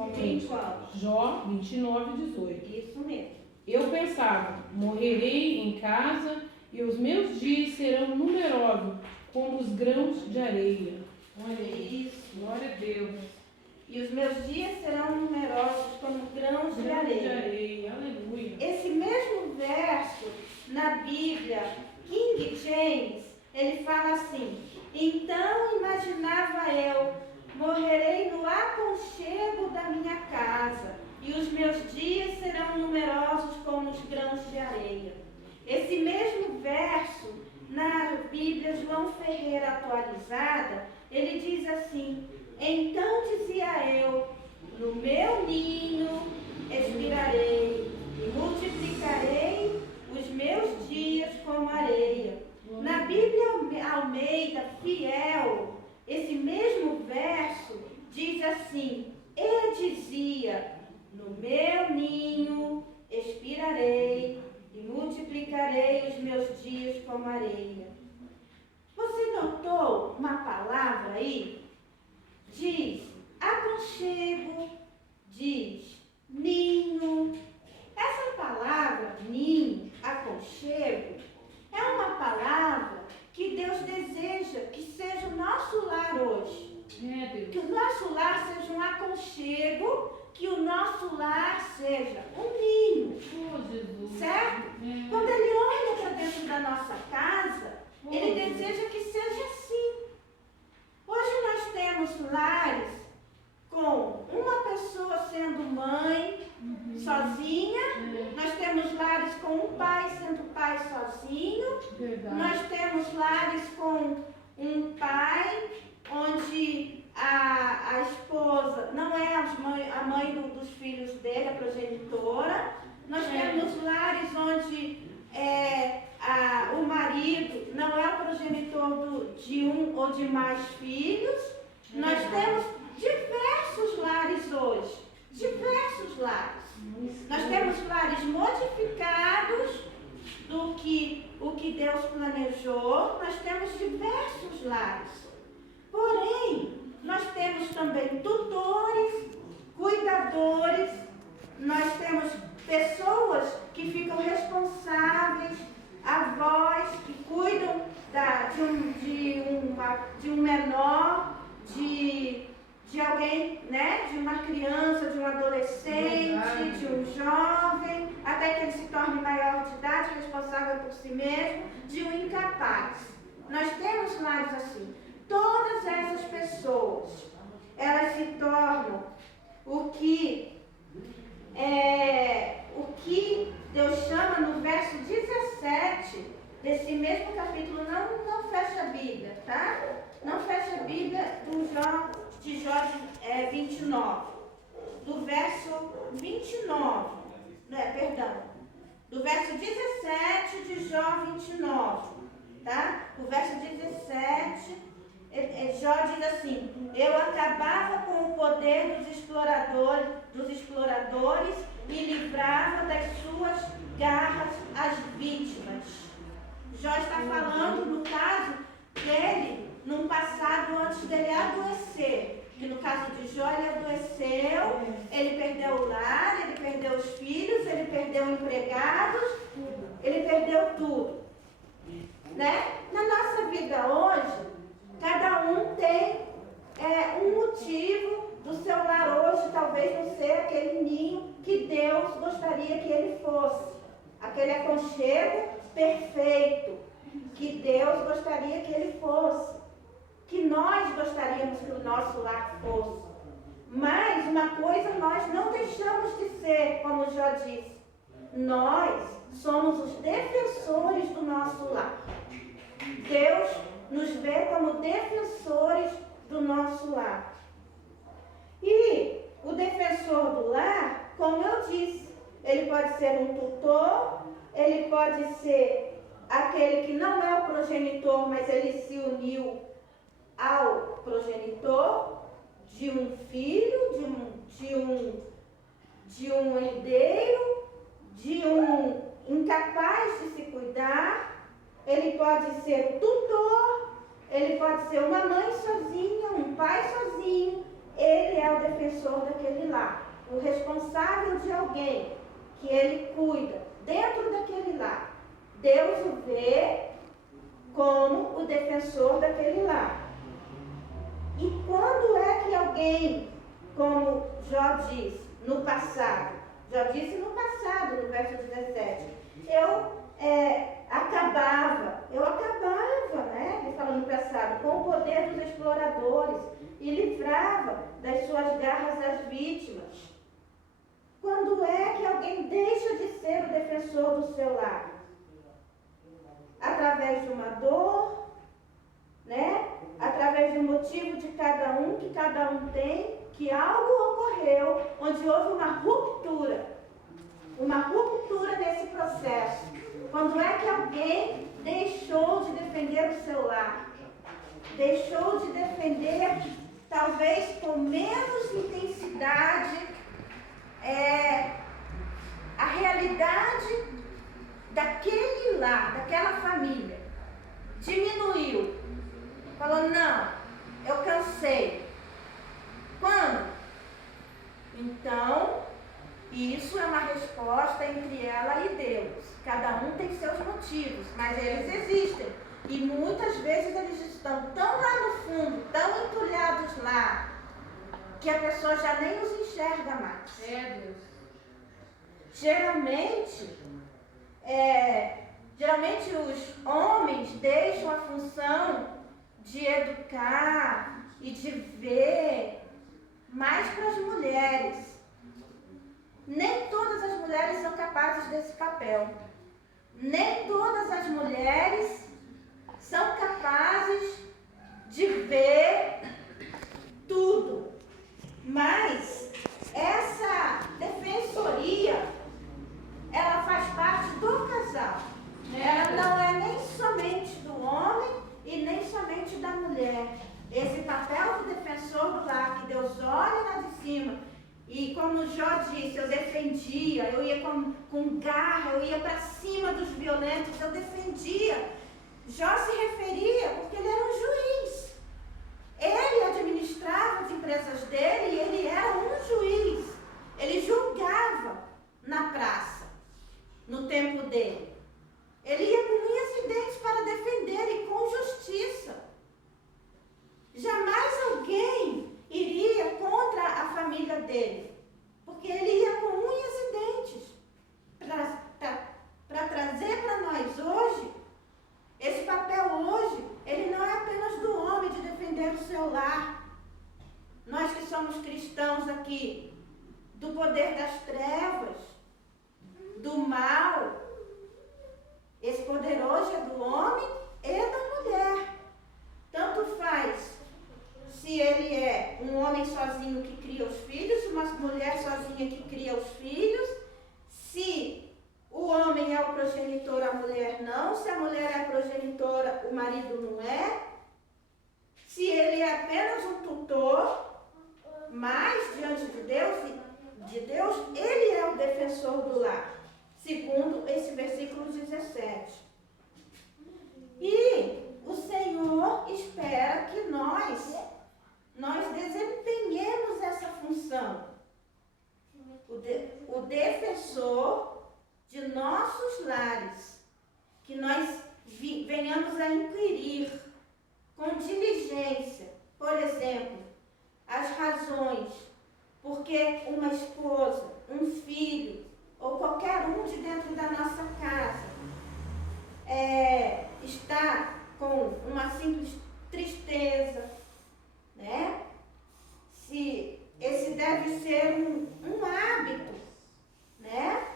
somente. 5 anos. Jó 29:18. Isso mesmo. Eu pensava, morrerei em casa e os meus dias serão numerosos como os grãos de areia. Olha aí. Isso. Glória a Deus. E os meus dias serão numerosos como grãos de areia. Aleluia. Esse mesmo verso na Bíblia, King James, ele fala assim: então imaginava eu, morrerei no aconchego da minha casa, e os meus dias serão numerosos como os grãos de areia. Esse mesmo verso, na Bíblia João Ferreira atualizada, ele diz assim: então dizia eu, no meu ninho expirarei, e multiplicarei os meus dias como areia. Na Bíblia Almeida Fiel, esse mesmo verso diz assim: e dizia, no meu ninho expirarei, e multiplicarei os meus dias como areia. Você notou uma palavra aí? Diz aconchego, diz ninho. Essa palavra, ninho, aconchego, é uma palavra que Deus deseja que seja o nosso lar hoje. Que o nosso lar seja um aconchego, que o nosso lar seja um ninho. Certo? Quando Ele olha para dentro da nossa casa, Ele deseja que seja assim. Hoje nós temos lares com uma pessoa sendo mãe, sozinha. Nós temos lares com um pai sendo pai sozinho. Verdade. Nós temos lares com um pai onde a esposa não é a mãe dos filhos dele, a progenitora. Nós temos lares onde o marido não é o progenitor de um ou de mais filhos. Nós temos diversos lares hoje. Diversos lares. Nós temos lares modificados do que o que Deus planejou. Nós temos diversos lares. Porém, nós temos também tutores, cuidadores, nós temos pessoas que ficam responsáveis, avós que cuidam de um menor, de alguém, né? De uma criança, de um adolescente, de um jovem, até que ele se torne maior de idade, responsável por si mesmo, de um incapaz. Nós temos lares assim. Todas essas pessoas, elas se tornam o que Deus chama no verso 17 desse mesmo capítulo. Não fecha a Bíblia, tá? Não fecha a Bíblia de Jó 29. Do verso 29, do verso 17 de Jó 29, tá? O verso 17, Jó diz assim: eu acabava com o poder dos exploradores e livrava das suas garras as vítimas. Jó está falando no caso dele, num passado antes dele adoecer. Que no caso de Jó, ele adoeceu, ele perdeu o lar, ele perdeu os filhos, ele perdeu empregados, ele perdeu tudo. Né? Na nossa vida hoje, cada um tem um motivo do seu lar hoje, talvez não ser aquele ninho que Deus gostaria que ele fosse. Aquele aconchego perfeito que Deus gostaria que ele fosse. Que nós gostaríamos que o nosso lar fosse. Mas uma coisa nós não deixamos de ser, como Jó disse. Nós somos os defensores do nosso lar. Deus nos vê como defensores do nosso lar. E o defensor do lar, como eu disse, ele pode ser um tutor, ele pode ser aquele que não é o progenitor, mas ele se uniu ao progenitor de um filho, de um herdeiro, de um incapaz de se cuidar. Ele pode ser o tutor, ele pode ser uma mãe sozinha, um pai sozinho. Ele é o defensor daquele lar. responsável de alguém que ele cuida dentro daquele lar, Deus o vê como o defensor daquele lar. E quando é que alguém, como Jó disse no passado, Jó disse no passado, no verso 17, eu acabava, né, ele fala no passado, com o poder dos exploradores e livrava das suas garras as vítimas. Quando é que alguém deixa de ser o defensor do seu lar? Através de uma dor, né? Através do motivo de cada um, que cada um tem, que algo ocorreu, onde houve uma ruptura nesse processo. Quando é que alguém deixou de defender o seu lar? Deixou de defender, talvez com menos intensidade, a realidade daquele lar, daquela família. Diminuiu. Falou, não, eu cansei. Quando? Então, isso é uma resposta entre ela e Deus. Cada um tem seus motivos, mas eles existem. E muitas vezes eles estão tão lá no fundo, tão entulhados lá, que a pessoa já nem os enxerga mais. Deus. Geralmente os homens deixam a função de educar e de ver mais para as mulheres. Nem todas as mulheres são capazes desse papel. Nem todas as mulheres são capazes de ver tudo. Mas essa defensoria, ela faz parte do casal. Ela não é nem somente do homem e nem somente da mulher. Esse papel do defensor do lar, que Deus olha lá de cima. E como Jó disse, eu defendia, eu ia com garra, eu ia para cima dos violentos, eu defendia. Jó se referia porque ele era um juiz. Ele administrava as empresas dele e ele era um juiz. Ele julgava na praça, no tempo dele. Ele ia com unhas e dentes para defender e com justiça. Jamais alguém iria contra a família dele, porque ele ia com unhas e dentes para trazer para nós hoje. Esse papel hoje, ele não é apenas do homem de defender o seu lar. Nós que somos cristãos aqui, do poder das trevas, do mal, esse poder hoje é do homem e da mulher. Tanto faz se ele é um homem sozinho que cria os filhos, uma mulher sozinha que cria os filhos, se o homem é o progenitor, a mulher não, se a mulher é a progenitora, o marido não é, se ele é apenas um tutor, mas diante de Deus, ele é o defensor do lar, segundo esse versículo 17. E o Senhor espera que nós desempenhemos essa função. O defensor de nossos lares, que nós venhamos a inquirir com diligência, por exemplo, as razões porque uma esposa, um filho ou qualquer um de dentro da nossa casa está com uma simples tristeza, né? Se esse deve ser um hábito, né?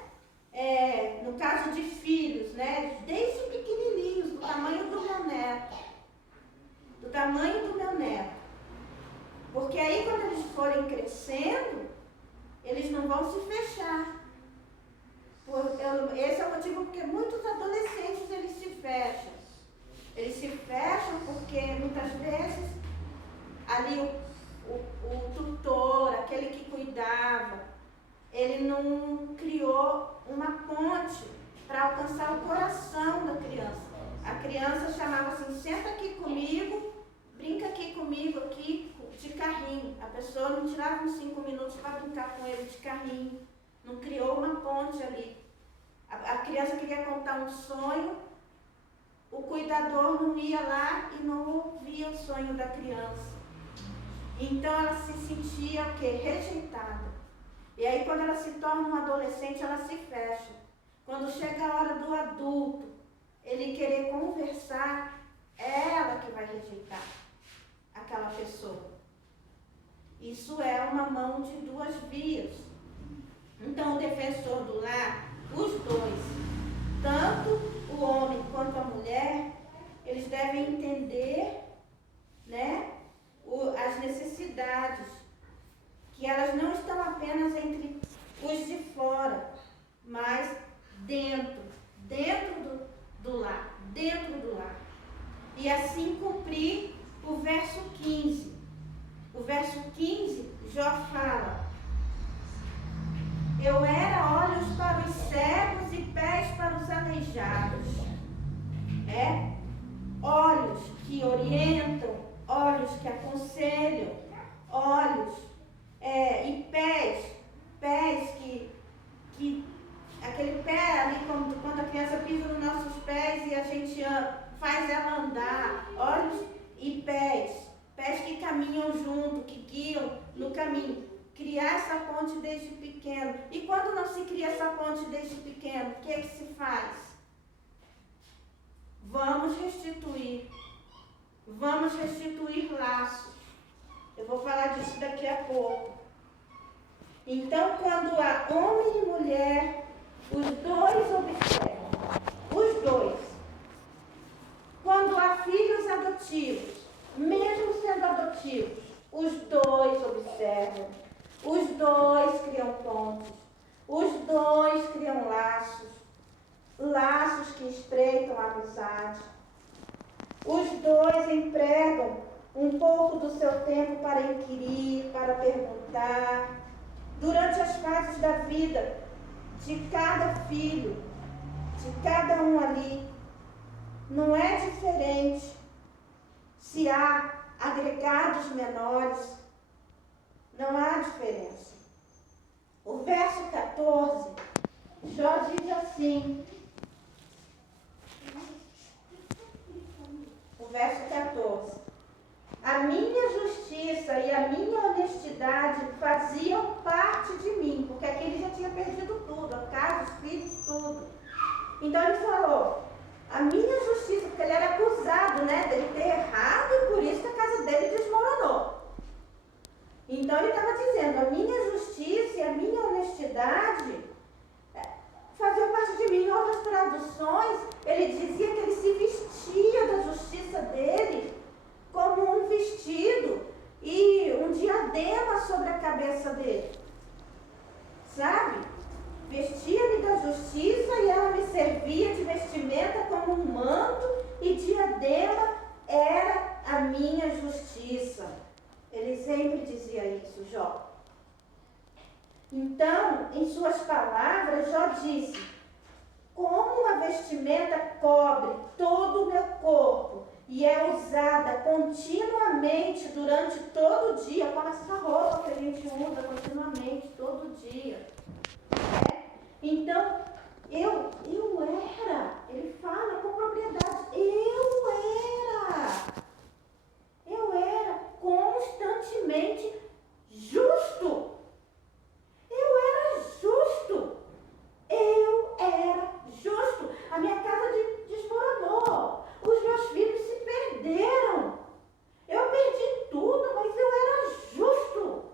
No caso de filhos, né? Desde pequenininhos, do tamanho do meu neto. Porque aí quando eles forem crescendo, eles não vão se fechar. Esse é o motivo porque muitos adolescentes eles se fecham. Eles se fecham porque muitas vezes ali o tutor, aquele que cuidava, ele não criou uma ponte para alcançar o coração da criança. A criança chamava assim, senta aqui comigo, brinca aqui comigo, aqui de carrinho. A pessoa não tirava uns 5 minutos para brincar com ele de carrinho. não criou uma ponte ali. A criança queria contar um sonho, o cuidador não ia lá e não ouvia o sonho da criança. Então ela se sentia o quê? Rejeitada. E aí quando ela se torna uma adolescente, ela se fecha. Quando chega a hora do adulto, ele querer conversar, é ela que vai rejeitar aquela pessoa. Isso é uma mão de duas vias. Então o defensor do lar, os dois, tanto o homem quanto a mulher, eles devem entender, né, as necessidades, que elas não estão apenas entre os de fora, mas dentro do lar, dentro do lar. E assim cumprir o verso 15. O verso 15, Jó fala: eu era olhos para os cegos e pés para os aleijados. Olhos que orientam, olhos que aconselham, olhos e pés que aquele pé ali, quando a criança pisa nos nossos pés e a gente faz ela andar, olhos e pés que caminham junto, que guiam no caminho. Criar essa ponte desde pequeno. E quando não se cria essa ponte desde pequeno, o que é que se faz? Vamos restituir laços. Eu vou falar disso daqui a pouco. Então, quando há homem e mulher, os dois observam. Os dois. Quando há filhos adotivos, mesmo sendo adotivos, os dois observam. Os dois criam pontes. Os dois criam laços. Laços que estreitam a amizade. Os dois empregam um pouco do seu tempo para inquirir, para perguntar. Durante as fases da vida de cada filho, de cada um ali, não é diferente se há agregados menores, não há diferença. O verso 14, Jó diz assim, o verso 14: a minha justiça e a minha honestidade faziam parte de mim, porque aqui ele já tinha perdido tudo, a casa, os filhos, tudo. Então ele falou, a minha justiça, porque ele era acusado, né, dele ter errado e por isso que a casa dele desmoronou. Então ele estava dizendo, a minha justiça e a minha honestidade faziam parte de mim. Em outras traduções, ele dizia que ele se vestia da justiça dele como um vestido e um diadema sobre a cabeça dele. Sabe? Vestia-me da justiça e ela me servia de vestimenta como um manto e diadema era a minha justiça. Ele sempre dizia isso, Jó. Então, em suas palavras, Jó disse, como uma vestimenta cobre todo o meu corpo e é usada continuamente durante todo o dia, como essa roupa que a gente usa continuamente, todo dia. Então, eu era, ele fala com propriedade, eu era constantemente justo. Eu era justo. A minha casa desmoronou. Os meus filhos se perderam. Eu perdi tudo, mas eu era justo.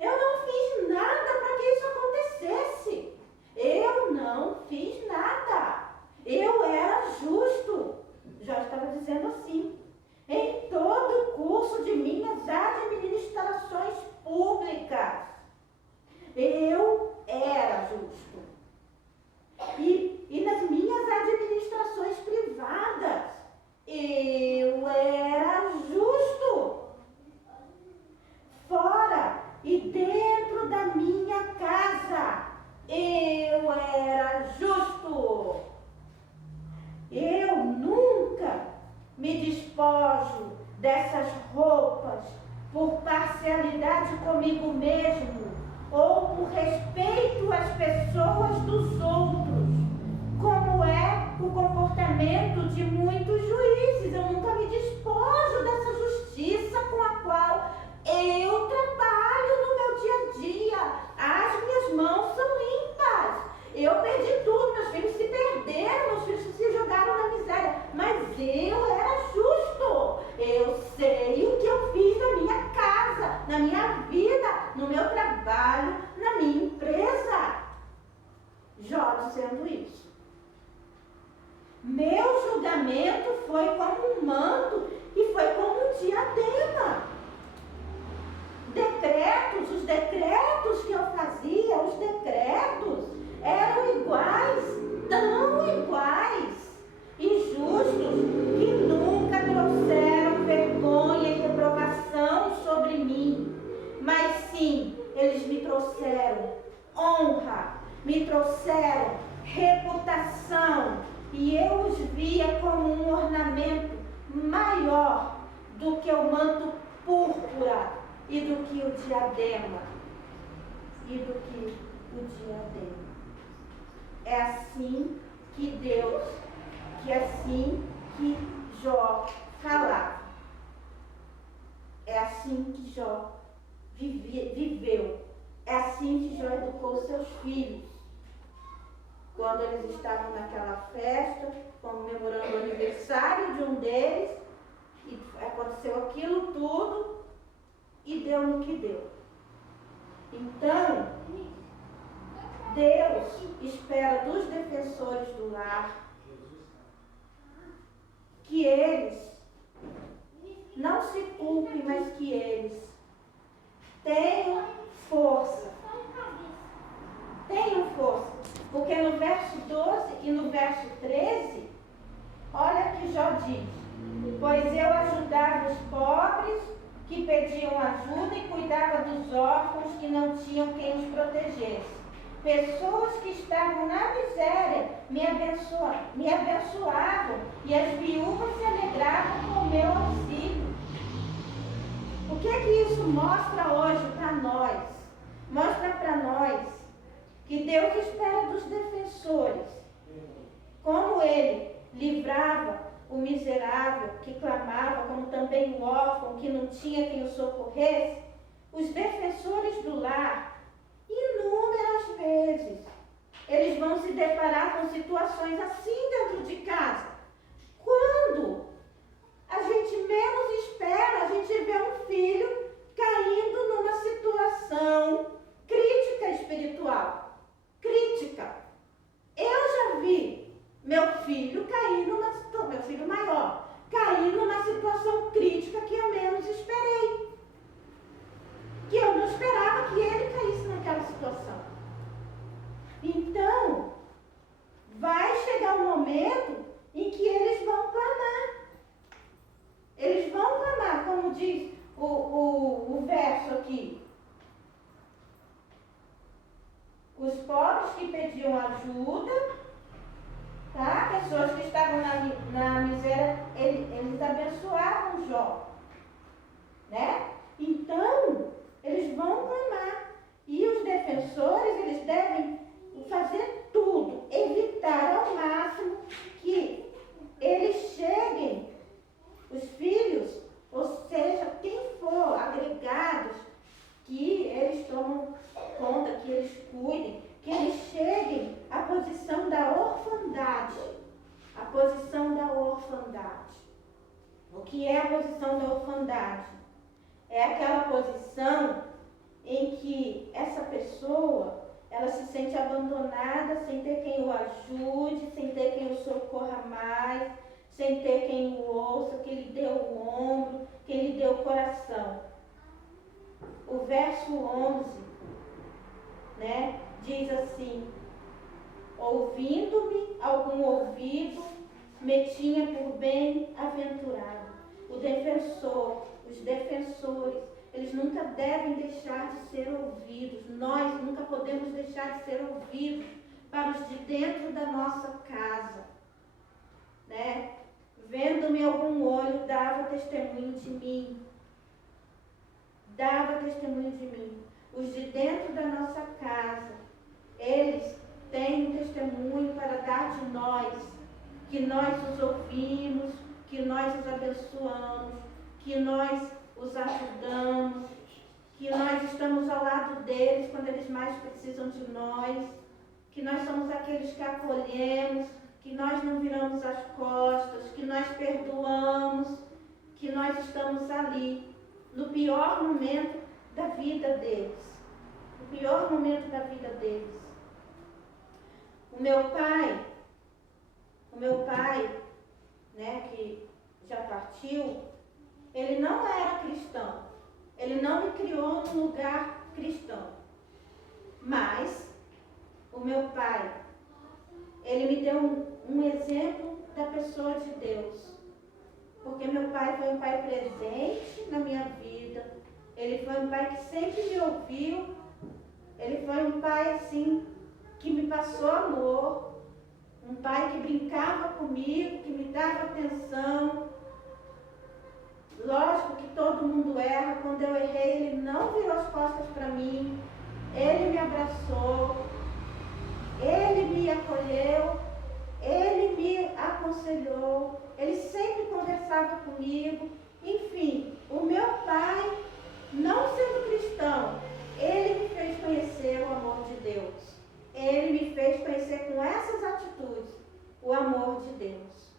Eu não fiz nada para que isso acontecesse. Eu não fiz nada. Eu era justo. Já estava dizendo assim. Em todo o curso de minhas administrações públicas, eu era justo. E nas minhas administrações privadas, eu era justo. Fora e dentro da minha casa, eu era justo. Eu nunca me despojo dessas roupas por parcialidade comigo mesmo ou por respeito às pessoas dos outros, como é o comportamento de muitos juízes. Eu nunca me despojo dessa justiça com a qual eu trabalho no meu dia a dia. As minhas mãos são limpas. Eu perdi tudo, meus filhos se perderam, meus filhos se jogaram na miséria, mas eu era justo. Eu sei o que eu fiz na minha casa, na minha vida, no meu trabalho, na minha empresa. Jó dizendo isso. Meu julgamento foi como um manto e foi como um diadema. Decretos, os decretos que eu fazia, os decretos eram iguais, tão iguais e justos, que nunca trouxeram vergonha e reprovação sobre mim, mas sim, eles me trouxeram honra, me trouxeram reputação, e eu os via como um ornamento maior do que o manto púrpura e do que o diadema. É assim que Jó falava. É assim que Jó viveu. É assim que Jó educou seus filhos. Quando eles estavam naquela festa, comemorando o aniversário de um deles, e aconteceu aquilo tudo, e deu no que deu. Então, Deus espera dos defensores do lar que eles não se culpem, mas que eles tenham força. Tenham força. Porque no verso 12 e no verso 13, olha que Jó diz: pois eu ajudava os pobres que pediam ajuda e cuidava dos órfãos que não tinham quem os protegesse. Pessoas que estavam na miséria me abençoavam e as viúvas se alegravam com o meu auxílio. O que é que isso mostra hoje para nós? Mostra para nós que Deus espera dos defensores. Como Ele livrava o miserável que clamava, como também o órfão que não tinha quem o socorresse, os defensores do lar, inúmeras vezes, eles vão se deparar com situações assim dentro de casa. Quando a gente menos espera, a gente vê um filho caindo numa situação crítica espiritual. Crítica. Eu já vi meu filho meu filho maior, cair numa situação crítica que eu menos esperei. Que eu não esperava que ele caísse naquela situação. Então, vai chegar um momento em que eles vão clamar. Eles vão clamar, como diz o verso aqui. Os pobres que pediam ajuda, tá? Pessoas que estavam na miséria, eles abençoavam Jó, né? Então, eles vão clamar. E os defensores, eles devem fazer tudo, evitar ao máximo que eles cheguem, os filhos, ou seja, quem for, agregados, que eles tomam conta, que eles cuidem, que eles cheguem à posição da orfandade. A posição da orfandade. O que é a posição da orfandade? É aquela posição em que essa pessoa, ela se sente abandonada, sem ter quem o ajude, sem ter quem o socorra mais, sem ter quem o ouça, que lhe dê o ombro, que lhe dê o coração. O verso 11, né, diz assim: ouvindo-me algum ouvido, me tinha por bem-aventurado. O defensor, os defensores, eles nunca devem deixar de ser ouvidos. Nós nunca podemos deixar de ser ouvidos para os de dentro da nossa casa, né? Vendo-me algum olho, dava testemunho de mim. Dava testemunho de mim. Os de dentro da nossa casa, eles que nós os ouvimos, que nós os abençoamos, que nós os ajudamos, que nós estamos ao lado deles quando eles mais precisam de nós, que nós somos aqueles que acolhemos, que nós não viramos as costas, que nós perdoamos, que nós estamos ali, no pior momento da vida deles. No pior momento da vida deles. O meu pai, né, que já partiu, ele não era cristão. Ele não me criou num lugar cristão. Mas, o meu pai, ele me deu um exemplo da pessoa de Deus. Porque meu pai foi um pai presente na minha vida. Ele foi um pai que sempre me ouviu. Ele foi um pai, assim, que me passou amor. Um pai que brincava comigo, que me dava atenção. Lógico que todo mundo erra. Quando eu errei, ele não virou as costas para mim. Ele me abraçou. Ele me acolheu. Ele me aconselhou. Ele sempre conversava comigo. Enfim, o meu pai, não sendo cristão, ele me fez conhecer o amor de Deus. Ele me fez conhecer com essas atitudes o amor de Deus.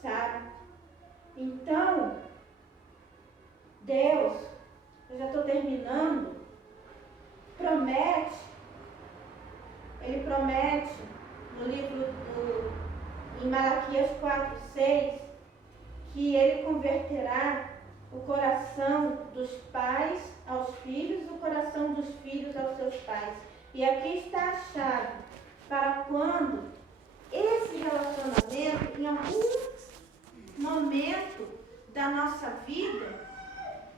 Sabe? Então, Deus, eu já estou terminando, Ele promete no livro em Malaquias 4:6, que Ele converterá o coração dos pais aos filhos, o coração dos filhos aos seus pais. E aqui está a chave para quando esse relacionamento, em algum momento da nossa vida,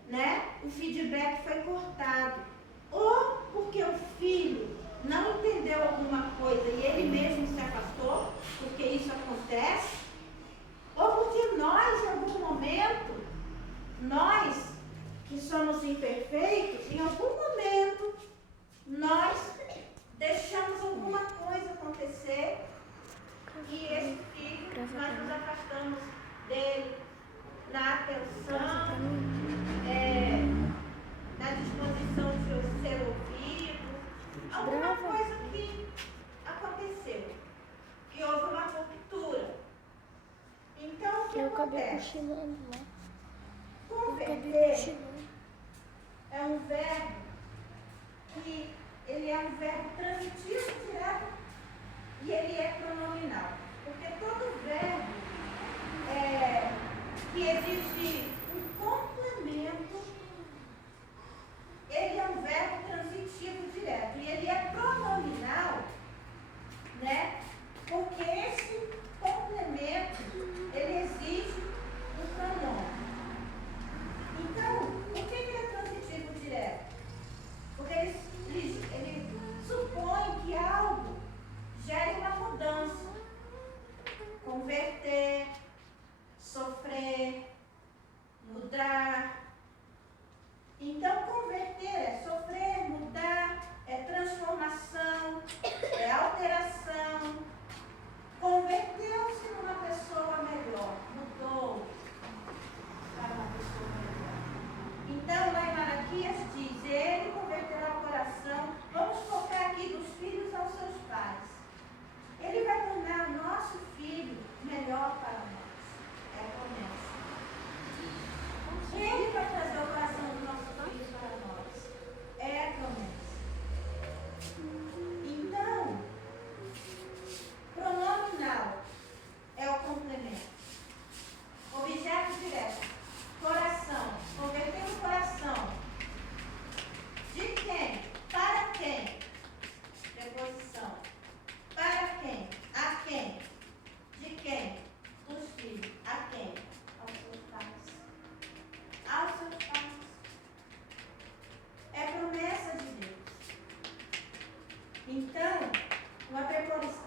né, o feedback foi cortado. Ou porque o filho não entendeu alguma coisa e ele mesmo se afastou, porque isso acontece, ou porque nós, em algum momento, nós que somos imperfeitos, em algum momento, nós deixamos alguma coisa acontecer e esse filho, nós nos afastamos dele na atenção, na disposição de ser ouvido, alguma coisa que aconteceu, que houve uma ruptura. Então, o que acontece? Converter é um verbo que ele é um verbo transitivo direto e ele é pronominal. Porque todo verbo que exige um complemento, ele é um verbo transitivo direto. E ele é pronominal, né? Porque esse complemento, ele exige um pronome. Então, por que ele é transitivo direto? Porque ele supõe que algo gere uma mudança. Converter, sofrer, mudar. Então, converter é sofrer, mudar, é transformação, é alteração. Converteu-se numa pessoa melhor, mudou para uma pessoa melhor. Então, lá em Malaquias diz, ele converterá o coração, vamos focar aqui dos filhos aos seus pais. Ele vai tornar o nosso filho melhor para nós. É a promessa. Ele vai trazer o coração dos nossos filhos para nós. É a promessa. Então, pronominal é o complemento. Objeto direto. Coração. Converter o coração. De quem? Para quem? Preposição. Para quem? A quem? De quem? Dos filhos. A quem? Aos seus pais. Aos seus pais. É promessa de Deus. Então, uma preposição